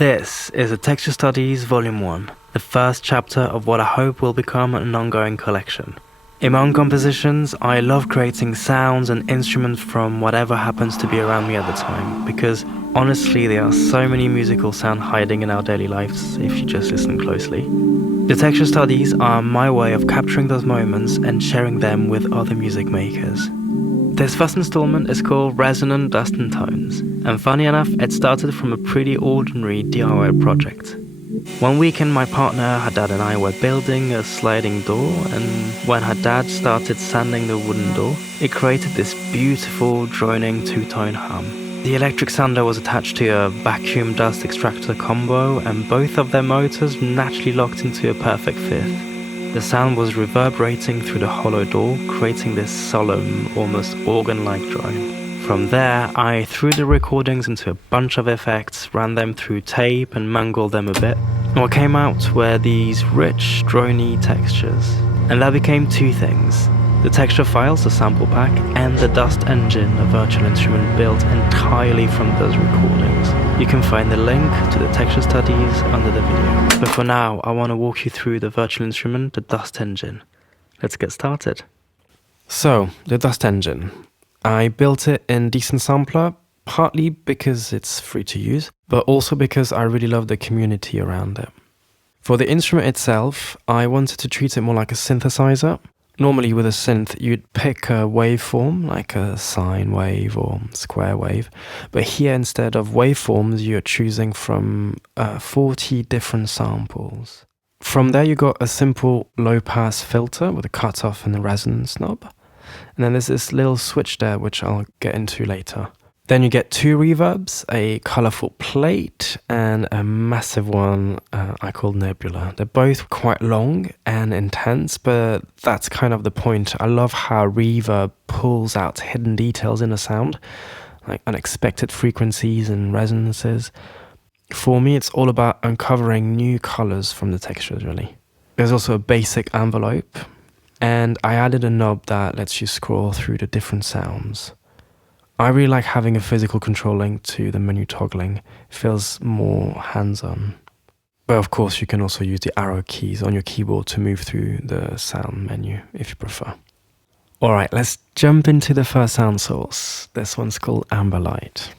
This is a Texture Studies Volume 1, the first chapter of what I hope will become an ongoing collection. In my own compositions, I love creating sounds and instruments from whatever happens to be around me at the time, because honestly there are so many musical sounds hiding in our daily lives if you just listen closely. The Texture Studies are my way of capturing those moments and sharing them with other music makers. This first installment is called Resonant Dust Tones, and funny enough, it started from a pretty ordinary DIY project. One weekend my partner, her dad and I were building a sliding door, and when her dad started sanding the wooden door, it created this beautiful droning two-tone hum. The electric sander was attached to a vacuum dust extractor combo, and both of their motors naturally locked into a perfect fifth. The sound was reverberating through the hollow door, creating this solemn, almost organ-like drone. From there, I threw the recordings into a bunch of effects, ran them through tape and mangled them a bit. And what came out were these rich, drony textures. And that became two things: the texture files, the sample pack, and the Dust engine, a virtual instrument built entirely from those recordings. You can find the link to the Texture Studies under the video. But for now, I want to walk you through the virtual instrument, the Dust engine. Let's get started. So, the Dust engine. I built it in Decent Sampler, partly because it's free to use, but also because I really love the community around it. For the instrument itself, I wanted to treat it more like a synthesizer. Normally with a synth, you'd pick a waveform, like a sine wave or square wave. But here, instead of waveforms, you're choosing from 40 different samples. From there, you got a simple low-pass filter with a cutoff and a resonance knob. And then there's this little switch there, which I'll get into later. Then you get two reverbs, a colorful plate, and a massive one I call Nebula. They're both quite long and intense, but that's kind of the point. I love how reverb pulls out hidden details in a sound, like unexpected frequencies and resonances. For me, it's all about uncovering new colors from the textures, really. There's also a basic envelope, and I added a knob that lets you scroll through the different sounds. I really like having a physical control link to the menu toggling. It feels more hands-on. But of course, you can also use the arrow keys on your keyboard to move through the sound menu if you prefer. Alright, let's jump into the first sound source. This one's called Amber Light.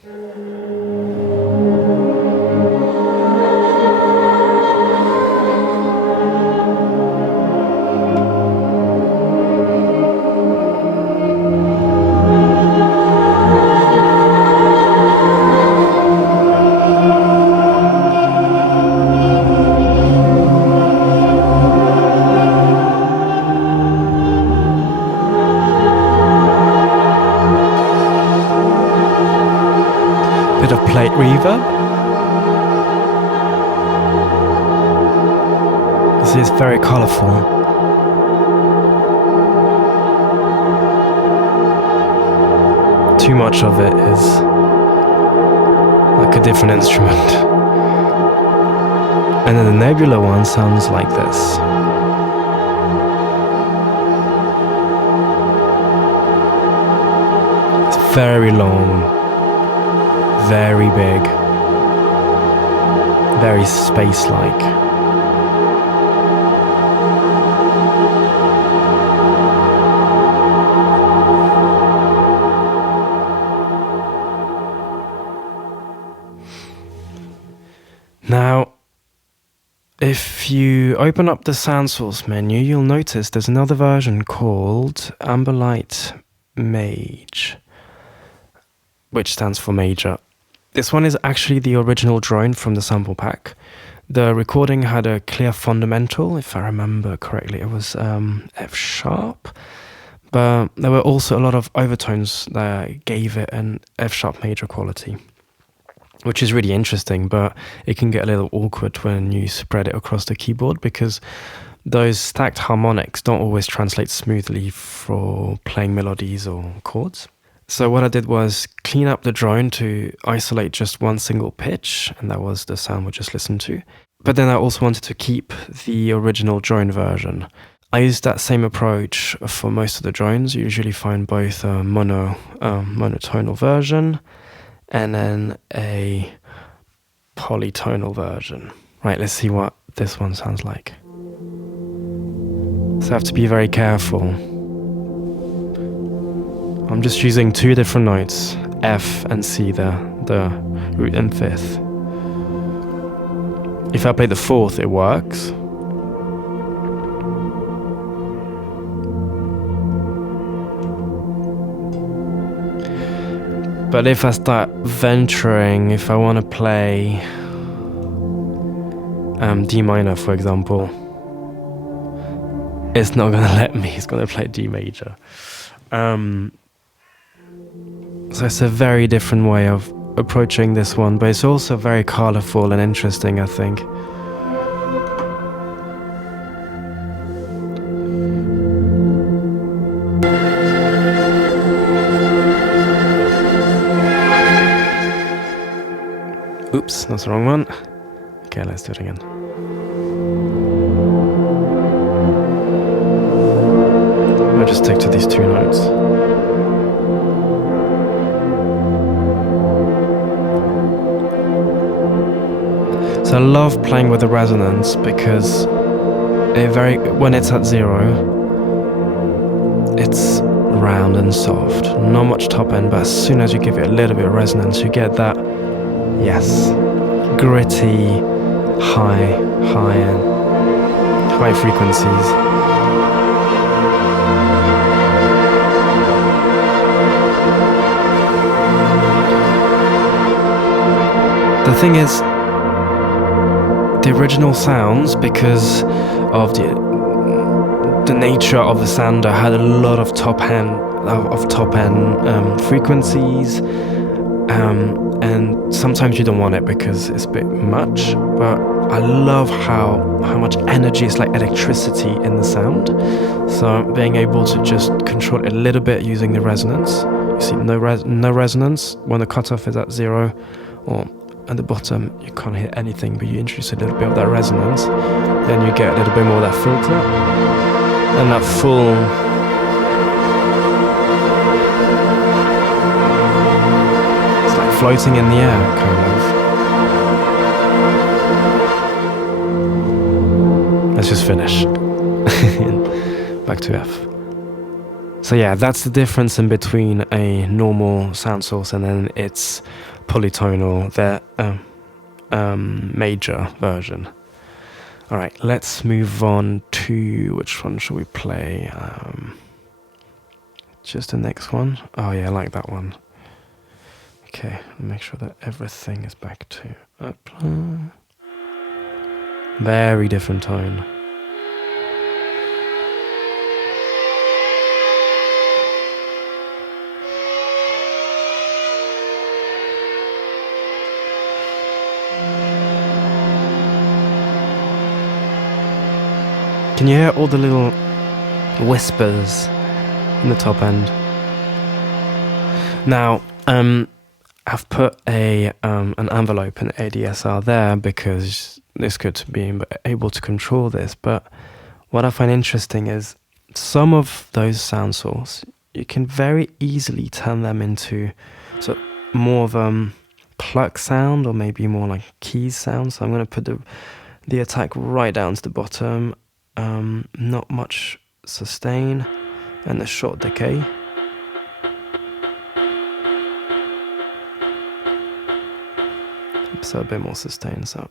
Bit of plate reverb. You see, it's very colorful. Too much of it is like a different instrument. And then the Nebula one sounds like this. It's very long. Very big, very space-like. Now, if you open up the sound source menu, you'll notice there's another version called Amber Light Mage, which stands for major. This one is actually the original drone from the sample pack. The recording had a clear fundamental, if I remember correctly. It was F sharp, but there were also a lot of overtones that gave it an F sharp major quality, which is really interesting, but it can get a little awkward when you spread it across the keyboard because those stacked harmonics don't always translate smoothly for playing melodies or chords. So what I did was clean up the drone to isolate just one single pitch, and that was the sound we just listened to. But then I also wanted to keep the original drone version. I used that same approach for most of the drones. You usually find both a monotonal version and then a polytonal version. Right, let's see what this one sounds like. So I have to be very careful. I'm just using two different notes, F and C, the root and fifth. If I play the fourth, it works. But if I start venturing, if I want to play D minor, for example, it's not going to let me. It's going to play D major. So it's a very different way of approaching this one, but it's also very colorful and interesting, I think. Oops, that's the wrong one. Okay, let's do it again. I'll just stick to these two notes. So I love playing with the resonance because when it's at 0, it's round and soft, not much top end, but as soon as you give it a little bit of resonance, you get that, yes, gritty, high frequencies. The thing is, the original sounds, because of the nature of the sounder, had a lot of top end frequencies, and sometimes you don't want it because it's a bit much. But I love how much energy, it's like electricity in the sound. So being able to just control it a little bit using the resonance. You see, no resonance when the cutoff is at 0, or at the bottom you can't hear anything, but you introduce a little bit of that resonance, then you get a little bit more of that filter and that full it's like floating in the air, kind of. Let's just finish. Back to F. So yeah, that's the difference in between a normal sound source and then its polytonal, the major version. Alright, let's move on to, which one should we play? Just the next one. Oh yeah, I like that one. Okay, make sure that everything is back to up. Very different tone. Can you hear all the little whispers in the top end? Now, I've put an envelope in ADSR there because it's good to be able to control this. But what I find interesting is some of those sound sources, you can very easily turn them into more of a pluck sound, or maybe more like keys sound. So I'm going to put the attack right down to the bottom. Not much sustain and a short decay. So a bit more sustain, so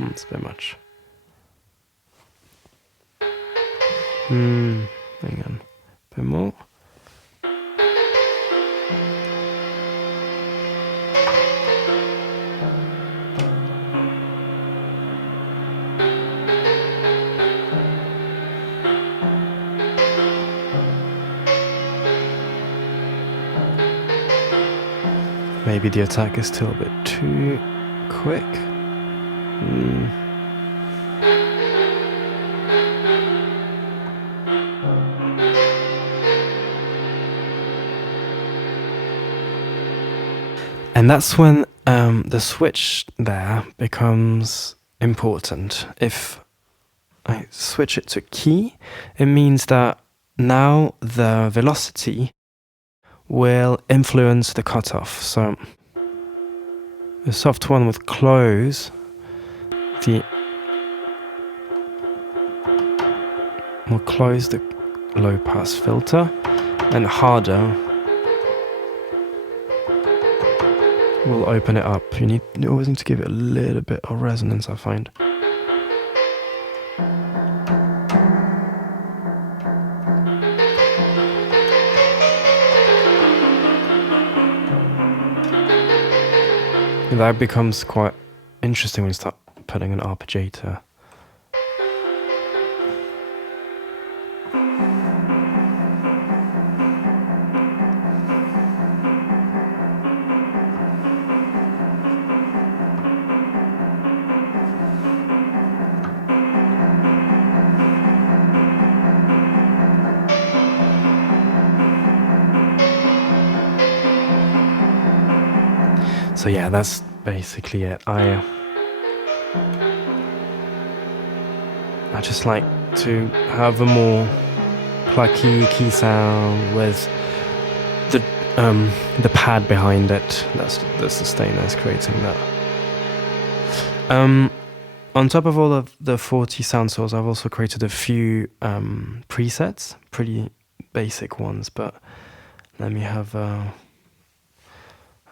it's a bit much. Hang on, a bit more. Maybe the attack is still a bit too quick. And that's when the switch there becomes important. If I switch it to key, it means that now the velocity will influence the cutoff. So the soft one would close the low pass filter, and harder will open it up. You always need to give it a little bit of resonance, I find. And that becomes quite interesting when you start putting an arpeggiator. So yeah, that's basically it. I just like to have a more plucky key sound with the pad behind it. That's the sustain that's creating that. On top of all of the 40 sound sources, I've also created a few presets, pretty basic ones, but let me have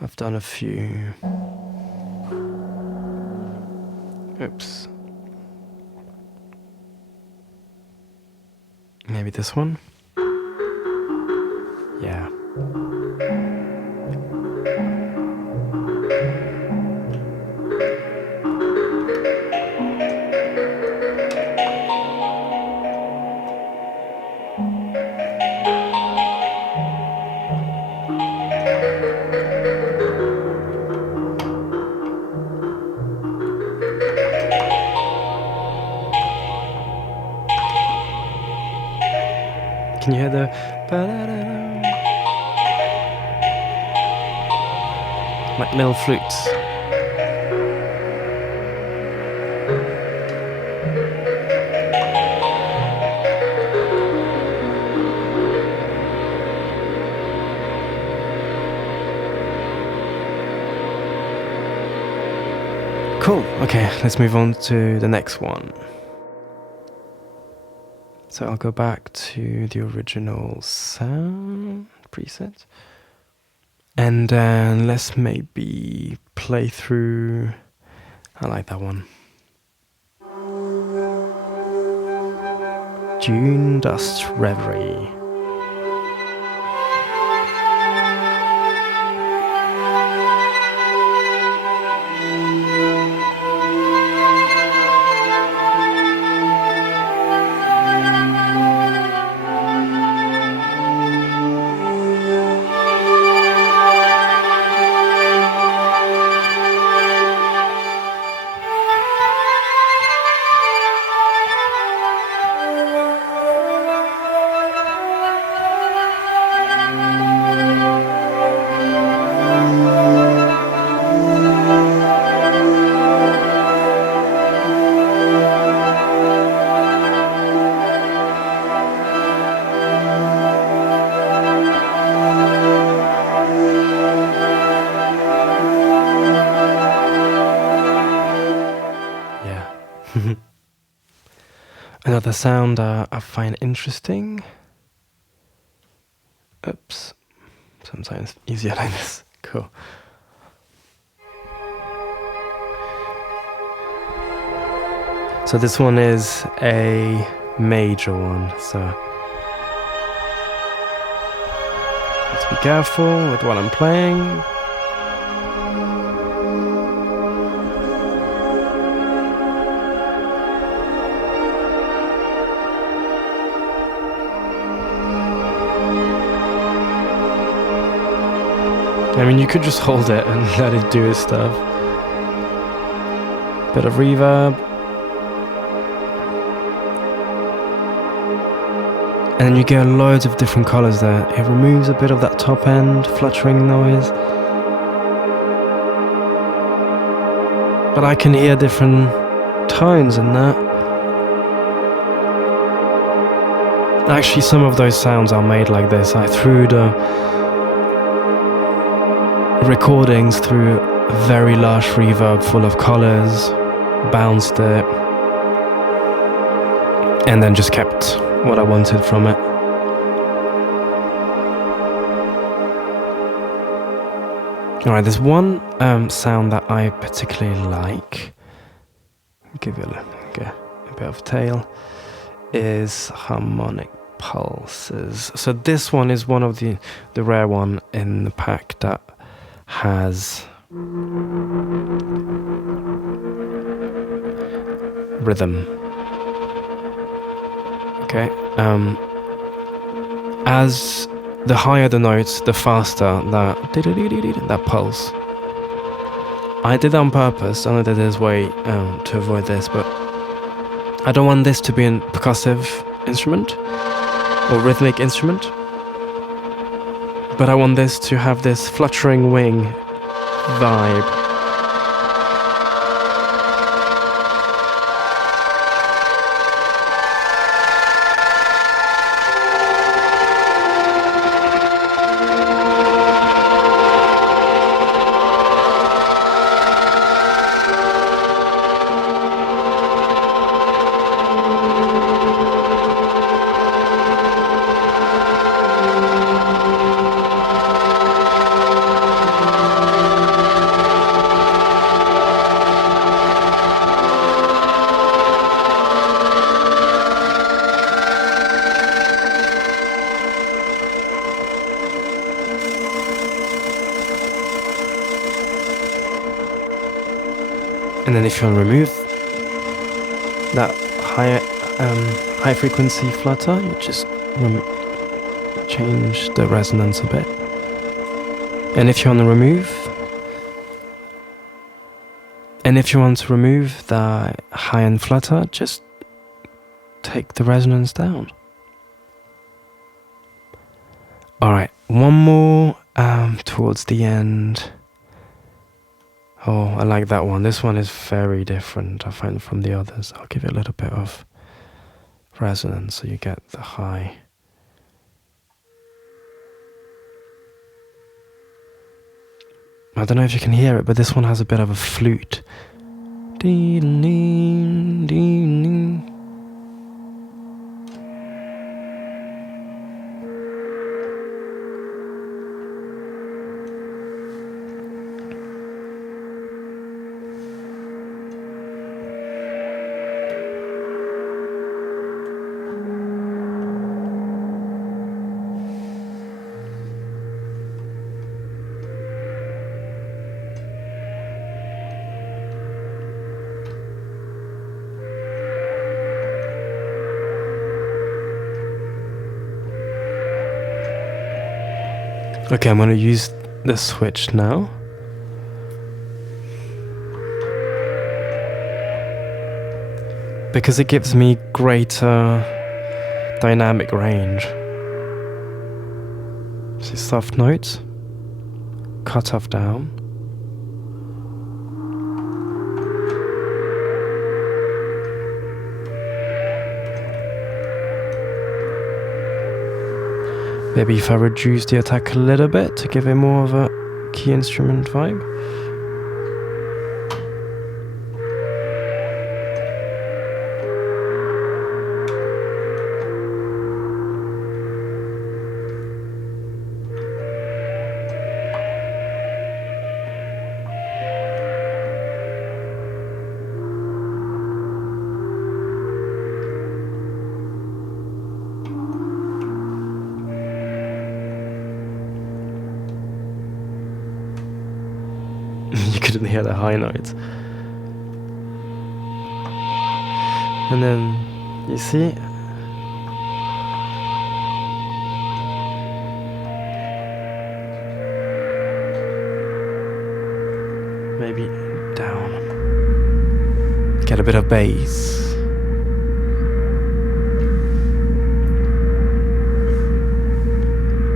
I've done a few. Oops. Maybe this one? Yeah. Can you hear the like little flutes? Cool. Okay, let's move on to the next one. So I'll go back to the original sound preset. And then let's maybe play through... I like that one. Dune, Dust, Reverie. Another sound I find interesting. Oops. Sometimes easier like this. Cool. So this one is a major one, so let's be careful with what I'm playing. I mean, you could just hold it and let it do its stuff. Bit of reverb. And then you get loads of different colors there. It removes a bit of that top end fluttering noise. But I can hear different tones in that. Actually, some of those sounds are made like this. I threw the recordings through a very large reverb full of colors, bounced it, and then just kept what I wanted from it. Alright, there's one sound that I particularly like. Give it a bit of tail. Is Harmonic Pulses. So this one is one of the rare one in the pack that has rhythm. Okay. As the higher the notes, the faster that pulse. I did that on purpose. I know that there's a way to avoid this, but I don't want this to be a percussive instrument or rhythmic instrument, but I want this to have this fluttering wing vibe. And then if you want to remove that high frequency flutter, you just change the resonance a bit. And if you want to remove the high end flutter, just take the resonance down. Alright, one more towards the end. Oh, I like that one. This one is very different, I find, from the others. I'll give it a little bit of resonance so you get the high. I don't know if you can hear it, but this one has a bit of a flute. Okay, I'm going to use the switch now. Because it gives me greater dynamic range. See, soft notes, cut off down. Maybe if I reduce the attack a little bit to give it more of a key instrument vibe. You couldn't hear the high notes. And then, you see? Maybe down. Get a bit of bass.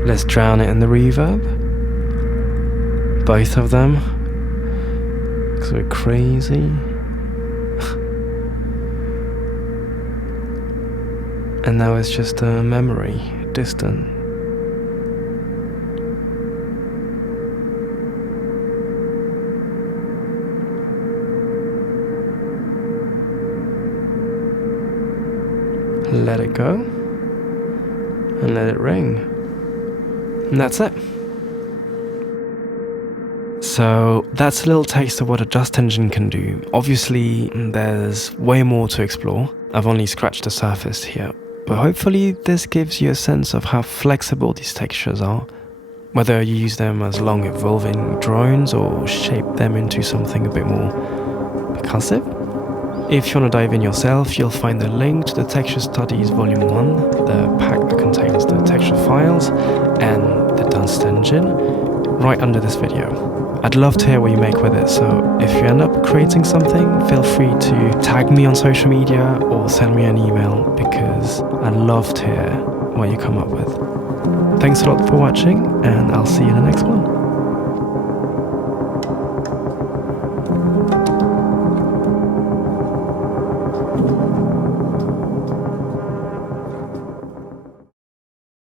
Let's drown it in the reverb. Both of them. Because we're crazy. And now it's just a memory, distant. let it go, and let it ring. And that's it. So that's a little taste of what a dust engine can do. Obviously, there's way more to explore. I've only scratched the surface here, but hopefully this gives you a sense of how flexible these textures are, whether you use them as long evolving drones or shape them into something a bit more percussive. If you want to dive in yourself, you'll find the link to the Texture Studies Volume 1, the pack that contains the texture files and the dust engine, right under this video. I'd love to hear what you make with it, so if you end up creating something, feel free to tag me on social media or send me an email, because I'd love to hear what you come up with. Thanks a lot for watching, and I'll see you in the next one.